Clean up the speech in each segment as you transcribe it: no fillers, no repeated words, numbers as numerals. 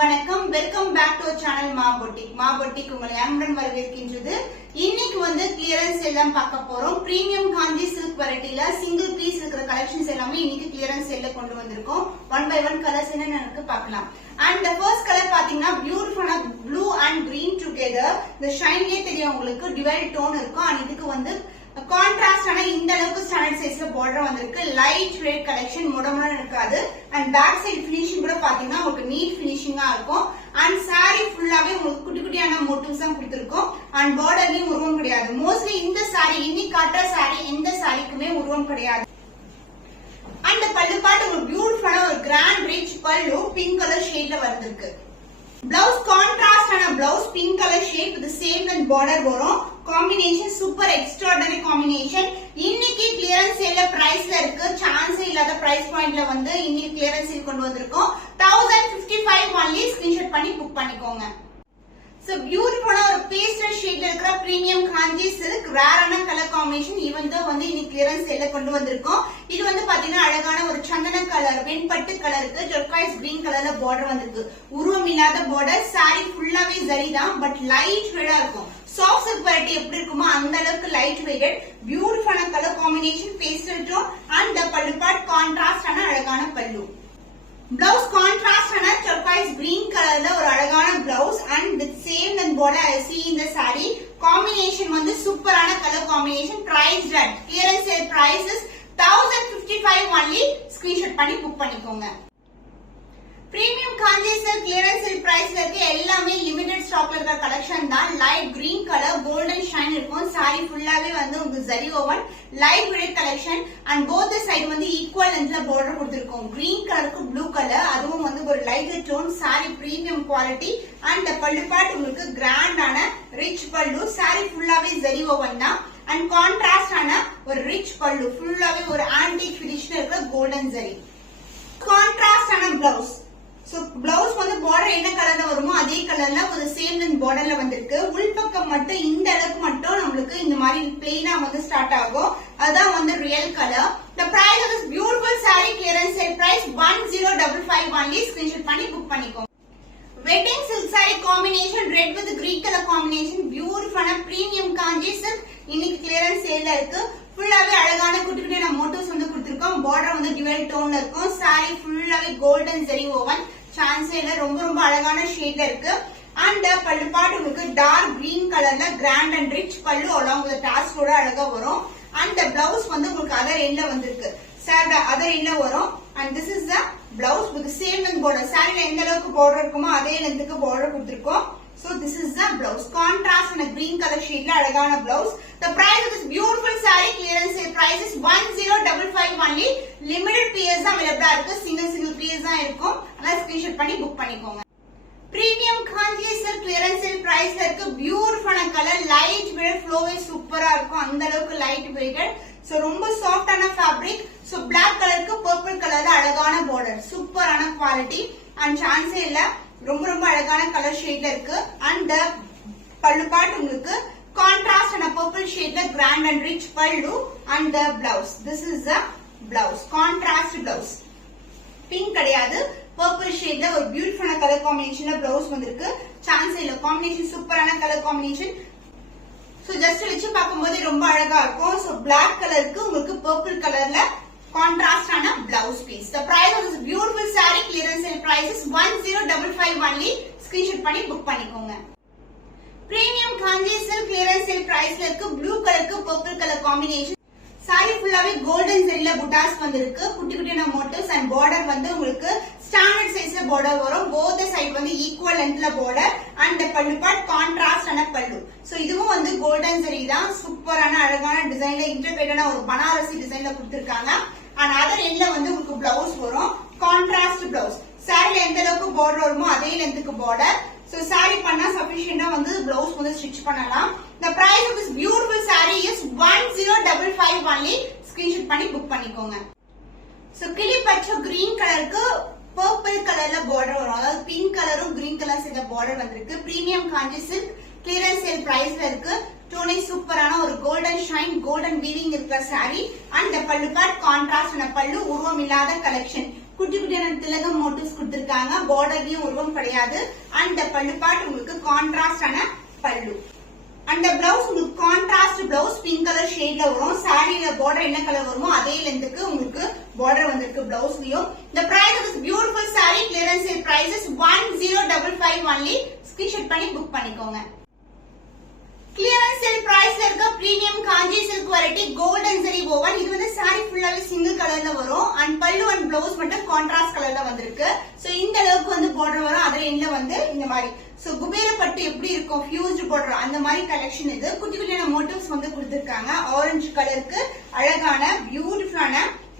வணக்கம் welcome back to channel மாபொட்டிக் உங்களை அன்புடன் வரவேற்கின்றது. இன்னைக்கு வந்து கிளியரன்ஸ் எல்லாம் பார்க்க போறோம். Premium Kanchi silk வெரைட்டில single piece இருக்கிற கலெக்ஷன்ஸ் எல்லாமே இன்னைக்கு கிளியரன்ஸ் சேல்ல கொண்டு வந்திருக்கோம். ஒன் பை ஒன் கலர்ஸ் என்னன்னு பார்க்கலாம். அண்ட் the first கலர் பாத்தீங்கன்னா பியூட்டிஃபுல்லான ப்ளூ அண்ட் கிரீன் டுகெதர். இந்த ஷைன்லயே தெரியும் உங்களுக்கு டிவைட் டோன் இருக்கும். அண்ட் இதுக்கு வந்து கான்ட்ராஸ்டான இந்த அளவுக்கு ஸ்டாண்டர்ட் சைஸ்ல பார்டர் வந்திருக்கு. லைட் வெயிட் கலெக்ஷன் முடமுடன் இருக்காது. அண்ட் பேக் சைடு பினிஷிங் கூட பாத்தீங்கன்னா உங்களுக்கு நீட் பினிஷிங்கா இருக்கும். அண்ட் சாரி ஃபுல்லாவே உங்களுக்கு குட்டி குட்டியான மோட்டிவ்ஸ் தான் கொடுத்திருக்கோம். அண்ட் பார்டர்லயும் உருவம் கிடையாது. மோஸ்ட்லி இந்த சாரி இன்னைக்கு காட்டுற சாரி எந்த சாரிக்குமே உருவம் கிடையாது. அண்ட் பல்லு பாட்டு உங்களுக்கு பியூட்டிஃபுல்லான ஒரு grand rich pallu pink colour ஷேட்ல வந்திருக்கு. பிளவுஸ் கான்ட்ராஸ்டான blouse pink colour shade with same length border வரும். Combination super extraordinary combination. இன்னைக்கு கிளியரன்ஸ் சேல்ல பிரைஸ்ல இருக்கு. சான்ஸ் இல்லாத பிரைஸ் பாயிண்ட்ல வந்து இன்னைக்கு கிளியரன்ஸ் சேல் கொண்டு வந்திருக்கோம். 1055 ஒன்லி. ஸ்கிரீன்ஷாட் பண்ணி புக் பண்ணிக்கோங்க. So பியூட்டிஃபுல்லா ஒரு பேஸ்டல் ஷேட்ல இருக்கிற பிரீமியம் காஞ்சி சில்க் ரேரான கலர் காம்பினேஷன். ஈவன் தான் வந்து இன்னைக்கு கிளியரன்ஸ் சேல்ல கொண்டு வந்திருக்கோம். இது வந்து பாத்தீங்கன்னா அழகான ஒரு சந்தன கலர் வெண்பட்டு கலருக்கு டர்காய்ஸ் கிரீன் கலர்ல பார்டர் வந்திருக்கு. உருவம் இல்லாத பார்டர். சாரி ஃபுல்லாவே ஜரி தான். பட் லைட் வெயிட்டா இருக்கும். சாஃப்ட் சில்க் வெரைட்டி எப்படி இருக்குமோ அந்த அளவுக்கு லைட் வெயிட்டட் பியூட்டிஃபுல்லான colour combination pastel tone. And பல்லு பார்ட் கான்ட்ராஸ்டான அழகான பல்லு. பிளவுஸ் கான்ட்ராஸ்டான டர்காய்ஸ் கிரீன் கலர்ல ஒரு அழகான blouse and with same length border I see இந்த சாரி. காம்பினேஷன் வந்து சூப்பரான colour combination. Price at clearance sale price 1055 only. Screenshot பண்ணி புக் பண்ணிக்கோங்க. Premium Kanchi silk clearance sale பிரைஸ்ல இருக்க எல்லாமே லிமிடெட் ஸ்டாக்ல இருக்கிற கலெக்ஷன் தான். Light green colour golden shine இருக்கும். சாரி ஃபுல்லாவே வந்து உங்களுக்கு zari woven light weight collection. And both side வந்து ஈக்குவல் லென்த்ல பார்டர் கொடுத்திருக்கோம். கிரீன் கலருக்கு ப்ளூ கலர், அதுவும் வந்து ஒரு light tone. Sari premium quality. And பல்லு பார்ட் உங்களுக்கு கிராண்டான ரிச் பல்லு. சாரி ஃபுல்லாவே ஜரி ஓவன் தான். அண்ட் கான்ட்ராஸ்டான ஒரு ரிச் பல்லு ஃபுல்லாவே ஒரு ஆன்டிக் ஃபினிஷ்ல இருக்கிற கோல்டன் ஜரி. கான்ட்ராஸ்டான பிளவுஸ். சோ பிளவுஸ் வந்து பார்டர் என்ன கலர்ல வருமோ அதே கலர்ல ஒரு சேம் லென்த் பார்டர்ல வந்திருக்கு. உள்பக்கம் மட்டும் இந்த அளவுக்கு மட்டும் நம்மளுக்கு இந்த மாதிரி பிளெயினா வந்து ஸ்டார்ட் ஆகும். அதான் வந்து real colour. The price of this beautiful saree clearance sale price 1055 only. Screenshot பண்ணி புக் பண்ணிக்கோங்க. Wedding silk saree combination red with green color combination பியூட்டிஃபுல்லான பிரீமியம் காஞ்சி சில்க் இன்னைக்கு கிளியரன்ஸ் சேல்ல இருக்கு. ஃபுல்லாவே அழகான குட்டி குட்டியான மோட்டிவ்ஸ் வந்து கொடுத்திருக்கோம். பார்டர் வந்து டிவைட் டோன்ல இருக்கும். சாரி ஃபுல்லாவே கோல்டன் ஜரி ஓவன். சான்ஸ் இல்ல, ரொம்ப ரொம்ப அழகான ஷேட்ல இருக்கு. அண்ட் பல்லு பார்ட் உங்களுக்கு டார்க் கிரீன் கலர்ல கிராண்ட் அண்ட் ரிச் பல்லு அலாங் வித் டாஸ்கோட அழகா வரும். அண்ட் பிளவுஸ் வந்து உங்களுக்கு அதர் எண்ட்ல வந்திருக்கு. சாரி அதர் எண்ட்ல வரும். And this is the blouse with same length border. சாரில எந்த அளவுக்கு பார்டர் இருக்குமோ அதே லென்த்துக்கு பார்டர் கொடுத்திருக்கோம். So this is the blouse. Contrast in a green color shade la alagana blouse. The price of this beautiful saree clearance sale price is 1055 only. Limited pieces தான் available இருக்கு. single pieces தான் இருக்கும். அத screenshot பண்ணி book பண்ணிக்கோங்க. Premium Kanchi silk clearance sale பிரைஸ்ல இருக்கு. பியூட்டிஃபுல்லான கலர் லைட் வெயிட் ஃப்ளோவே சூப்பரா இருக்கும். அந்த அளவுக்கு லைட் வெயிட்டட். சோ ரொம்ப சாஃப்டான ஃபேப்ரிக். சோ Black கலருக்கு பர்பிள் கலர்ல அழகான பார்டர். சூப்பரான குவாலிட்டி. அண்ட் சான்ஸே இல்ல, ரொம்ப ரொம்ப அழகான கலர் ஷேட்ல இருக்கு. அண்ட் பல்லு பார்ட் உங்களுக்கு கான்ட்ராஸ்ட் அண்ட் பர்பிள் ஷேட்ல கிராண்ட் அண்ட் ரிச் பல்லு. And blouse this is the blouse. Contrast blouse. Pink கிடையாது, பர்பிள் ஷேட்ல ஒரு பியூட்டிஃபுல்லான கலர் காம்பினேஷன்ல பிளவுஸ் வந்திருக்கு. சான்ஸ் இல்ல, காம்பினேஷன் சூப்பரான கலர் காம்பினேஷன். சோ ஜஸ்ட் வச்சு பார்க்கும்போது ரொம்ப அழகா இருக்கும். சோ Black கலருக்கு உங்களுக்கு பர்பிள் கலர்ல contrastāna blouse piece. The price of this beautiful saree clearance sale price is 1055 only. Screenshot பண்ணி book பண்ணிக்கோங்க. Premium காஞ்சி silk clearance sale priceல இருக்கு. ப்ளூ கலருக்கு purple கலர் காம்பினேஷன். சாரி ஃபுல்லாவே கோல்டன் ஜெரில புட்டாஸ் வந்திருக்கு. குட்டி குட்டியான மோட்டிவ்ஸ் அண்ட் பார்டர் வந்து உங்களுக்கு ஸ்டாண்டர்ட் சைஸ்ல பார்டர் வரும். போத் சைடு வந்து ஈக்குவல் லென்த்ல பார்டர். அண்ட் பல்லு பார்ட் கான்ட்ராஸ்டான பல்லு. சோ இதுவும் வந்து கோல்டன் ஜெரி தான். சூப்பரான அழகான டிசைன்ல இன்டர்கிரேட்டடான ஒரு பனாரசி டிசைன்ல கொடுத்திருக்காங்க. அண்ட் அதர் எண்ட்ல வந்து உங்களுக்கு பிளவுஸ் வரும். Contrast blouse. சாரில எந்த அளவுக்கு பார்டர் வருமோ அதே லென்த்துக்கு பார்டர். சோ சாரி பண்ணா சஃபிஷியன்ட்டா வந்து பிளவுஸ் வந்து ஸ்டிச் பண்ணலாம். The price of this beautiful saree is 1055 only. Screenshot பண்ணி புக் பண்ணிக்கோங்க. சோ கிளி பச்சை கிரீன் கலருக்கு பர்பிள் கலர்ல பார்டர் வரும். அதாவது பிங்க் கலரும் கிரீன் கலர் சேர்ந்த பார்டர் வந்திருக்கு. Premium Kanchi silk clearance sale பிரைஸ்ல இருக்கு. டோனே சூப்பரான ஒரு கோல்டன் ஷைன் கோல்டன் வீவிங் இருக்கிற சாரி. அண்ட் பல்லு பார்ட் கான்ட்ராஸ்ட் பல்லு. உருவம் இல்லாத கலெக்ஷன். குட்டி குட்டியான திலகம் மோட்டிவ்ஸ் கொடுத்திருக்காங்க. பார்டர்லயும் உருவம் கிடையாது. அண்ட் பல்லு பார்ட் உங்களுக்கு கான்ட்ராஸ்டான பல்லு. அந்த பிளவுஸ் உங்களுக்கு கான்ட்ராஸ்ட் பிளவுஸ் பிங்க் கலர் ஷேட்ல வரும். சாரியில பார்டர் என்ன கலர் வருமோ அதே லென்த்துக்கு உங்களுக்கு பார்டர் வந்திருக்கு பிளவுஸ்லயும். The price of this beautiful saree clearance sale price is 1055 only. Screenshot பண்ணி புக் பண்ணிக்கோங்க. கிளியரன்ஸ் சேல் பிரைஸ்ல இருக்க premium Kanchi silk variety golden zari woven. இது வந்து saree ஃபுல்லாவே சிங்கிள் கலர்ல வரும். அண்ட் பல்லு அண்ட் பிளவுஸ் மட்டும் கான்ட்ராஸ்ட் கலர்ல வந்திருக்கு. சோ இந்த அளவுக்கு வந்து பார்டர் வரும். அதுல எண்ட்ல வந்து இந்த மாதிரி சோ குபேர பட்டு எப்படி இருக்கும் ஃபியூஸ்ட் பார்டர் அந்த மாதிரி கலெக்ஷன் இது. குட்டி குட்டியான மோட்டிவ்ஸ் வந்து கொடுத்திருக்காங்க. ஆரஞ்சு கலருக்கு அழகான பியூட்டிஃபுல்லான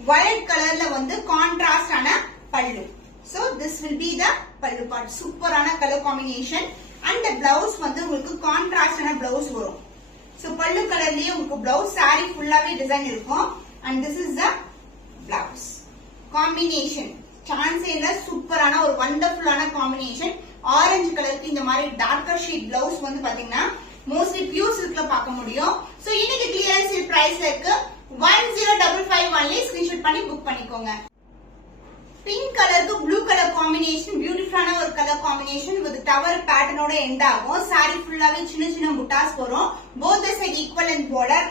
வயலட் கலர்ல வந்து கான்ட்ராஸ்டான பல்லு. So this will be the பல்லு பார்ட். சூப்பரான கலர் காம்பினேஷன். அண்ட் பிளவுஸ் வந்து உங்களுக்கு கான்ட்ராஸ்டான பிளவுஸ் வரும். சோ பல்லு கலர்லயே உங்களுக்கு பிளவுஸ் saree ஃபுல்லாவே டிசைன் இருக்கும். And this is the blouse combination. சான்சேல சூப்பரான ஒரு வண்டர்ஃபுல்லான காம்பினேஷன். ஆரஞ்சு கலருக்கு இந்த மாதிரி டார்க்கர் ஷேட் பிளவுஸ் வந்து பாத்தீங்கன்னா மோஸ்ட்லி பியூர் சில்க்ல பார்க்க முடியும். சோ இன்னைக்கு கிளியரன்ஸ் சேல் பிரைஸ்ல இருக்கு 1055 only. ஸ்கிரீன்ஷாட் பண்ணி புக் பண்ணிக்கோங்க. பிங்க் கலருக்கு ப்ளூ கலர் காம்பினேஷன் பியூட்டிஃபுல்லான ஒரு கலர் காம்பினேஷன் வித் டவர் பேட்டர்னோட எண்ட் ஆகும். சாரி ஃபுல்லாவே சின்ன சின்ன முட்டாஸ் வரும். Both side equal and border.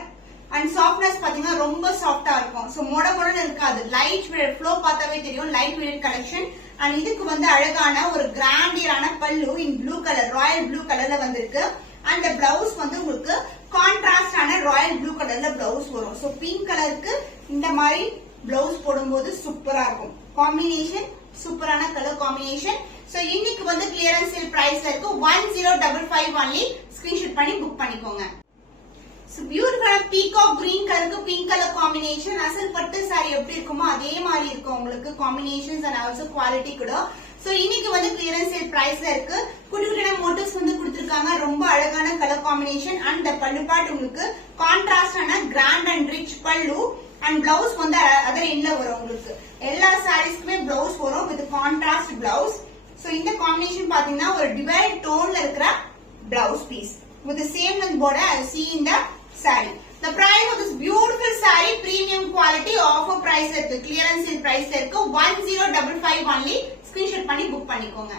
And softness பாத்தீங்கன்னா ரொம்ப சாஃப்டா இருக்கும். சோ மொட மொடன்னு இருக்காது. லைட் ஃப்ளோ பார்த்தாவே தெரியும். Light weight collection. அண்ட் இதுக்கு வந்து அழகான ஒரு கிராண்டியரான பல்லு in blue colour Royal blue கலர்ல வந்திருக்கு. அண்ட் பிளவுஸ் வந்து உங்களுக்கு கான்ட்ராஸ்டான ராயல் ப்ளூ கலர்ல பிளவுஸ் வரும். சோ பிங்க் கலருக்கு இந்த மாதிரி பிளவுஸ் போடும்போது சூப்பரா இருக்கும். காம்பினேஷன் சூப்பரான கலர் காம்பினேஷன். சோ இன்னைக்கு வந்து கிளியரன்ஸ் சேல் பிரைஸ்ல இருக்கு 1055 only. ஸ்கிரீன்ஷாட் பண்ணி புக் பண்ணிக்கோங்க. சோ பியூட்டிஃபுல்லான பீகாக் கிரீன் கலருக்கு பிங்க் கலர் காம்பினேஷன். அசல் பட்டு சாரி எப்படி இருக்குமோ அதே மாதிரி இருக்கும் உங்களுக்கு காம்பினேஷன்ஸ் அண்ட் ஆல்சோ குவாலிட்டி கூட. சோ இன்னைக்கு வந்து கிளியரன்ஸ் சேல் பிரைஸ்ல இருக்கு. குட்டி குட்டியான மோட்டிவ்ஸ் வந்து கொடுத்திருக்காங்க. ரொம்ப அழகான கலர் காம்பினேஷன். அண்ட் பல்லு பார்ட் உங்களுக்கு கான்ட்ராஸ்டான கிராண்ட் அண்ட் ரிச் பல்லு. அண்ட் பிளவுஸ் வந்து அதர் எண்ட்ல வரும். உங்களுக்கு எல்லா சாரீஸ்க்குமே பிளவுஸ் வரும் வித் கான்ட்ராஸ்ட் பிளவுஸ். சோ இந்த காம்பினேஷன் பாத்தீங்கன்னா ஒரு டிவைட் டோன்ல இருக்கிற blouse piece with the same length border as see in the saree. The price of this beautiful saree premium quality offer price இருக்கு. clearance sale price இருக்கு 1055 only. screenshot பண்ணி book பண்ணிக்கோங்க.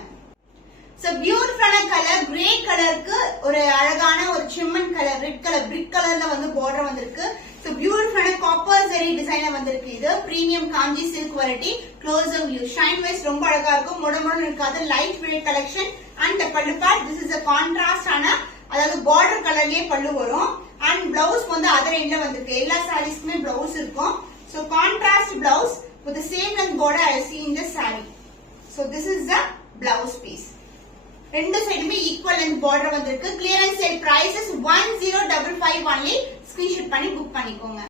So beautiful கலர் கிரே கலருக்கு ஒரு அழகான ஒரு சிம்மன் colour red colour பிரிக் கலர்ல வந்து பார்டர் வந்திருக்கு. So beautiful காப்பர் ஜரி டிசைன்ல வந்திருக்கு. இது premium Kanchi silk variety. Closer view shine wise ரொம்ப அழகா இருக்கும். மொடமொடன்னு இருக்காது. Light weight collection. அண்ட் பல்லு part this is a contrast ஆன அதாவது பார்டர் கலர்லயே பல்லு வரும். அண்ட் பிளவுஸ் வந்து அதர் எண்ட்ல வந்திருக்கு. எல்லா சாரீஸ்க்குமே பிளவுஸ் இருக்கும். So contrast blouse with the same length border I see in the saree. So this is the blouse piece. ரெண்டு சைடுமே ஈக்குவல் லென்த் பார்டர் வந்திருக்கு. Clearance sale price 1055 only. Screenshot பண்ணி புக் பண்ணிக்கோங்க.